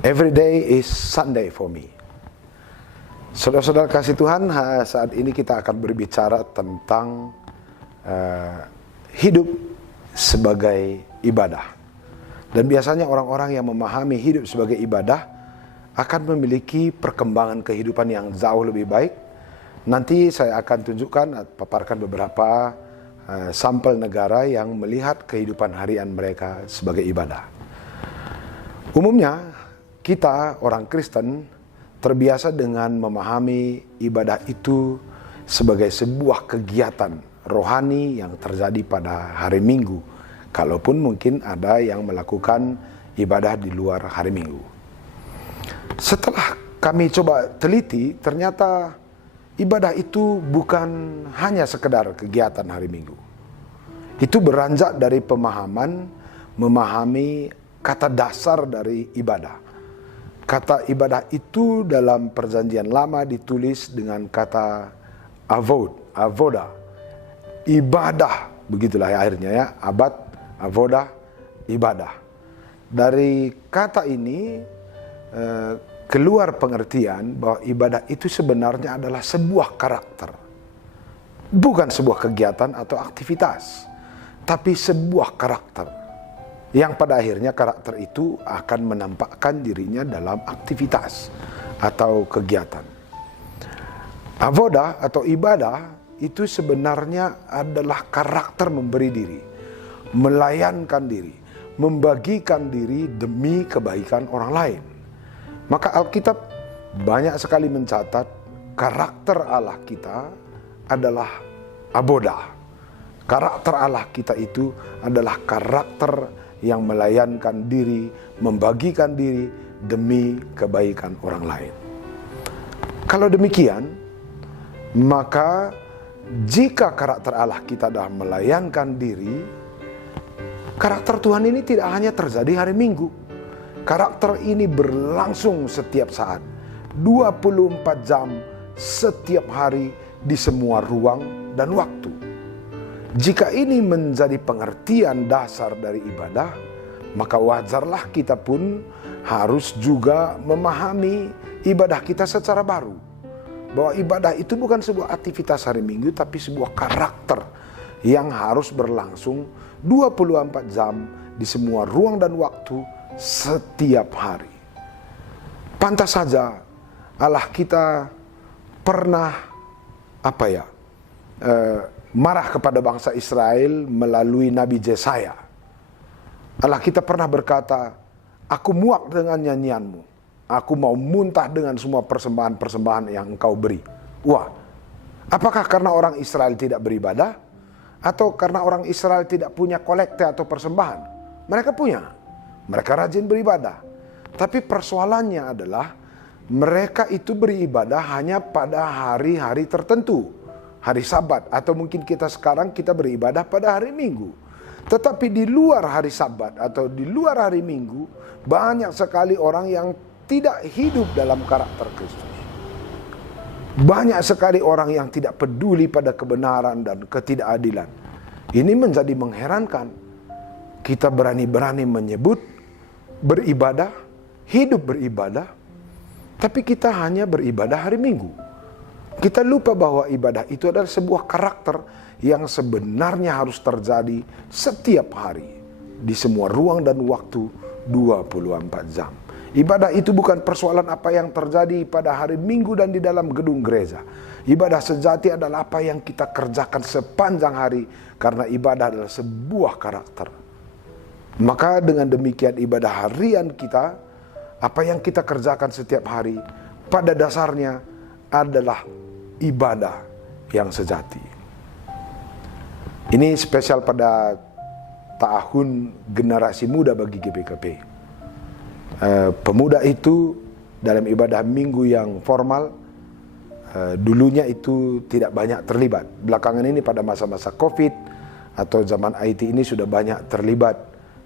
Every day is Sunday for me. Saudara-saudara kasih Tuhan, saat ini kita akan berbicara tentang hidup sebagai ibadah. Dan biasanya orang-orang yang memahami hidup sebagai ibadah akan memiliki perkembangan kehidupan yang jauh lebih baik. Nanti saya akan tunjukkan, paparkan beberapa sampel negara yang melihat kehidupan harian mereka sebagai ibadah. Umumnya, kita orang Kristen terbiasa dengan memahami ibadah itu sebagai sebuah kegiatan rohani yang terjadi pada hari Minggu. Kalaupun mungkin ada yang melakukan ibadah di luar hari Minggu. Setelah kami coba teliti, ternyata ibadah itu bukan hanya sekedar kegiatan hari Minggu. Itu beranjak dari memahami kata dasar dari ibadah. Kata ibadah itu dalam perjanjian lama ditulis dengan kata avoda. Ibadah, begitulah akhirnya ya, avoda, ibadah. Dari kata ini keluar pengertian bahwa ibadah itu sebenarnya adalah sebuah karakter. Bukan sebuah kegiatan atau aktivitas, tapi sebuah karakter. Yang pada akhirnya karakter itu akan menampakkan dirinya dalam aktivitas atau kegiatan. Avoda atau ibadah itu sebenarnya adalah karakter memberi diri, melayankan diri, membagikan diri demi kebaikan orang lain. Maka Alkitab banyak sekali mencatat karakter Allah kita adalah aboda. Karakter Allah kita itu adalah karakter yang melayankan diri, membagikan diri demi kebaikan orang lain. Kalau demikian, maka jika karakter Allah kita adalah melayankan diri, karakter Tuhan ini tidak hanya terjadi hari Minggu. Karakter ini berlangsung setiap saat, 24 jam setiap hari di semua ruang dan waktu. Jika ini menjadi pengertian dasar dari ibadah, maka wajarlah kita pun harus juga memahami ibadah kita secara baru. Bahwa ibadah itu bukan sebuah aktivitas hari Minggu, tapi sebuah karakter yang harus berlangsung 24 jam di semua ruang dan waktu setiap hari. Pantas saja Allah kita pernah marah kepada bangsa Israel melalui Nabi Yesaya. Allah kita pernah berkata, aku muak dengan nyanyianmu. Aku mau muntah dengan semua persembahan-persembahan yang engkau beri. Wah, apakah karena orang Israel tidak beribadah? Atau karena orang Israel tidak punya kolekte atau persembahan? Mereka punya. Mereka rajin beribadah. Tapi persoalannya adalah mereka itu beribadah hanya pada hari-hari tertentu. Hari Sabat, atau mungkin sekarang kita beribadah pada hari Minggu. Tetapi di luar hari Sabat atau di luar hari Minggu, banyak sekali orang yang tidak hidup dalam karakter Kristus. Banyak sekali orang yang tidak peduli pada kebenaran dan ketidakadilan. Ini menjadi mengherankan. Kita berani-berani menyebut beribadah, hidup beribadah, tapi kita hanya beribadah hari Minggu. Kita lupa bahwa ibadah itu adalah sebuah karakter yang sebenarnya harus terjadi setiap hari di semua ruang dan waktu 24 jam. Ibadah itu bukan persoalan apa yang terjadi pada hari Minggu dan di dalam gedung gereja. Ibadah sejati adalah apa yang kita kerjakan sepanjang hari, karena ibadah adalah sebuah karakter. Maka dengan demikian ibadah harian kita, apa yang kita kerjakan setiap hari, pada dasarnya adalah ibadah yang sejati. Ini spesial pada tahun generasi muda bagi GPKP. Pemuda itu dalam ibadah minggu yang formal, dulunya itu tidak banyak terlibat. Belakangan ini pada masa-masa COVID atau zaman IT ini sudah banyak terlibat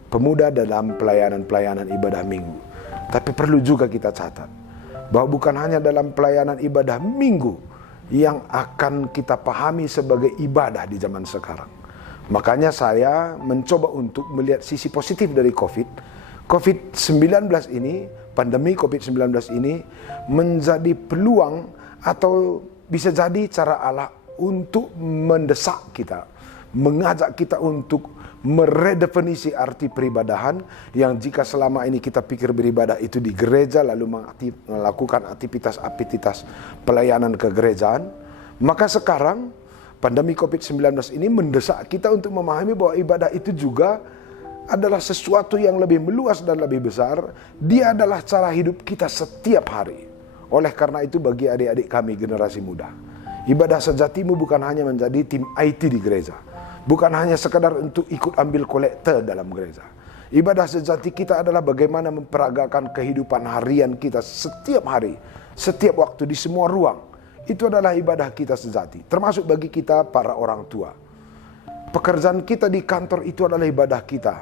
pemuda dalam pelayanan-pelayanan ibadah minggu. Tapi perlu juga kita catat bahwa bukan hanya dalam pelayanan ibadah minggu yang akan kita pahami sebagai ibadah di zaman sekarang. Makanya saya mencoba untuk melihat sisi positif dari COVID. COVID-19 ini pandemi COVID-19 ini menjadi peluang atau bisa jadi cara Allah untuk mendesak kita, mengajak kita untuk meredefinisi arti peribadahan yang jika selama ini kita pikir beribadah itu di gereja lalu melakukan aktivitas pelayanan kegerejaan, maka sekarang pandemi COVID-19 ini mendesak kita untuk memahami bahwa ibadah itu juga adalah sesuatu yang lebih meluas dan lebih besar. Dia adalah cara hidup kita setiap hari. Oleh karena itu bagi adik-adik kami generasi muda, ibadah sejatimu bukan hanya menjadi tim IT di gereja, bukan hanya sekadar untuk ikut ambil kolektor dalam gereja. Ibadah sejati kita adalah bagaimana memperagakan kehidupan harian kita setiap hari, setiap waktu, di semua ruang. Itu adalah ibadah kita sejati, termasuk bagi kita para orang tua. Pekerjaan kita di kantor itu adalah ibadah kita.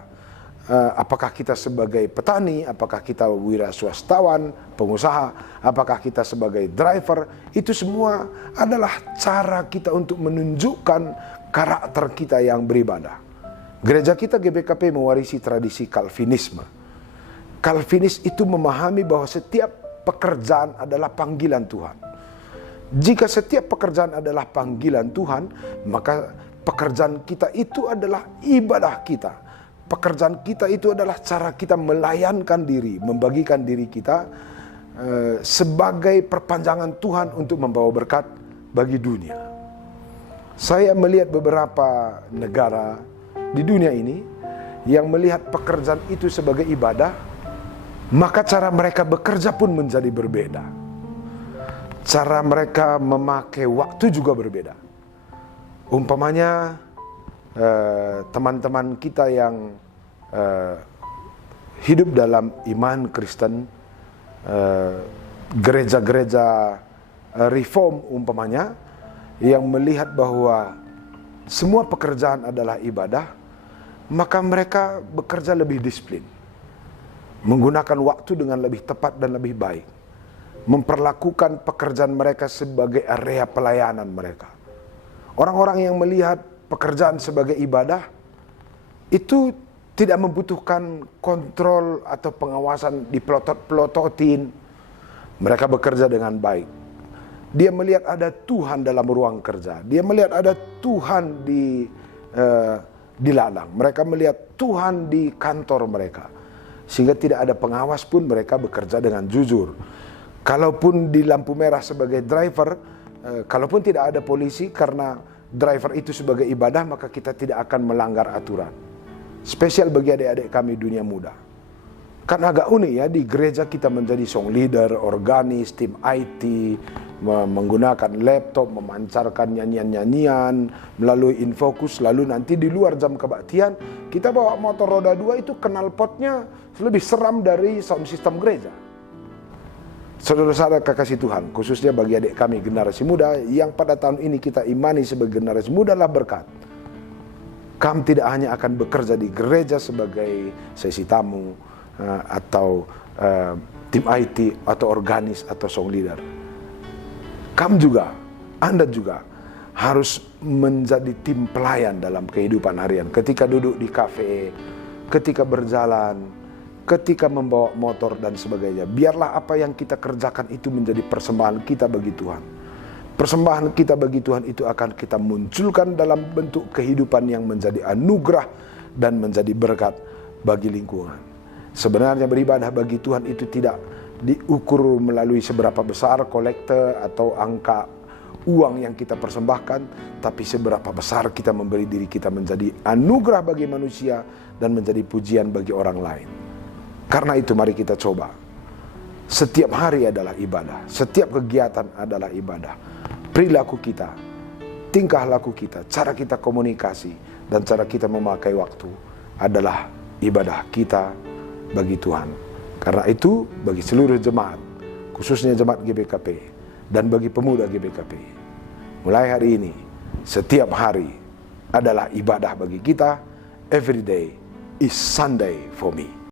Apakah kita sebagai petani, apakah kita wira swastawan, pengusaha, apakah kita sebagai driver, itu semua adalah cara kita untuk menunjukkan karakter kita yang beribadah. Gereja kita GBKP mewarisi tradisi Calvinisme. Calvinis itu memahami bahwa setiap pekerjaan adalah panggilan Tuhan. Jika setiap pekerjaan adalah panggilan Tuhan, maka pekerjaan kita itu adalah ibadah kita. Pekerjaan kita itu adalah cara kita melayankan diri, membagikan diri kita sebagai perpanjangan Tuhan untuk membawa berkat bagi dunia. Saya melihat beberapa negara di dunia ini yang melihat pekerjaan itu sebagai ibadah, maka cara mereka bekerja pun menjadi berbeda. Cara mereka memakai waktu juga berbeda. Umpamanya teman-teman kita yang hidup dalam iman Kristen, gereja-gereja reform umpamanya, yang melihat bahwa semua pekerjaan adalah ibadah, maka mereka bekerja lebih disiplin, menggunakan waktu dengan lebih tepat dan lebih baik, memperlakukan pekerjaan mereka sebagai area pelayanan mereka. Orang-orang yang melihat pekerjaan sebagai ibadah itu tidak membutuhkan kontrol atau pengawasan dipelotot-pelototin. Mereka bekerja dengan baik. Dia melihat ada Tuhan dalam ruang kerja. Dia melihat ada Tuhan di ladang. Mereka melihat Tuhan di kantor mereka. Sehingga tidak ada pengawas pun mereka bekerja dengan jujur. Kalaupun di lampu merah sebagai driver, kalaupun tidak ada polisi karena driver itu sebagai ibadah, maka kita tidak akan melanggar aturan. Spesial bagi adik-adik kami dunia muda. Kan agak unik ya, di gereja kita menjadi song leader, organis, tim IT, menggunakan laptop, memancarkan nyanyian-nyanyian melalui Infocus, lalu nanti di luar jam kebaktian kita bawa motor roda 2 itu knalpotnya lebih seram dari sound system gereja. Saudara-saudara kekasih Tuhan, khususnya bagi adik kami generasi muda yang pada tahun ini kita imani sebagai generasi muda adalah berkat. Kami tidak hanya akan bekerja di gereja sebagai sesi tamu atau tim IT atau organis atau song leader. Kamu juga, Anda juga harus menjadi tim pelayan dalam kehidupan harian. Ketika duduk di kafe, ketika berjalan, ketika membawa motor dan sebagainya. Biarlah apa yang kita kerjakan itu menjadi persembahan kita bagi Tuhan. Persembahan kita bagi Tuhan itu akan kita munculkan dalam bentuk kehidupan yang menjadi anugerah dan menjadi berkat bagi lingkungan. Sebenarnya beribadah bagi Tuhan itu tidak diukur melalui seberapa besar kolektor atau angka uang yang kita persembahkan, tapi seberapa besar kita memberi diri kita menjadi anugerah bagi manusia dan menjadi pujian bagi orang lain. Karena itu mari kita coba. Setiap hari adalah ibadah, setiap kegiatan adalah ibadah. Perilaku kita, tingkah laku kita, cara kita komunikasi, dan cara kita memakai waktu adalah ibadah kita bagi Tuhan. Karena itu bagi seluruh jemaat, khususnya jemaat GBKP, dan bagi pemuda GBKP, mulai hari ini, setiap hari adalah ibadah bagi kita. Every day is Sunday for me.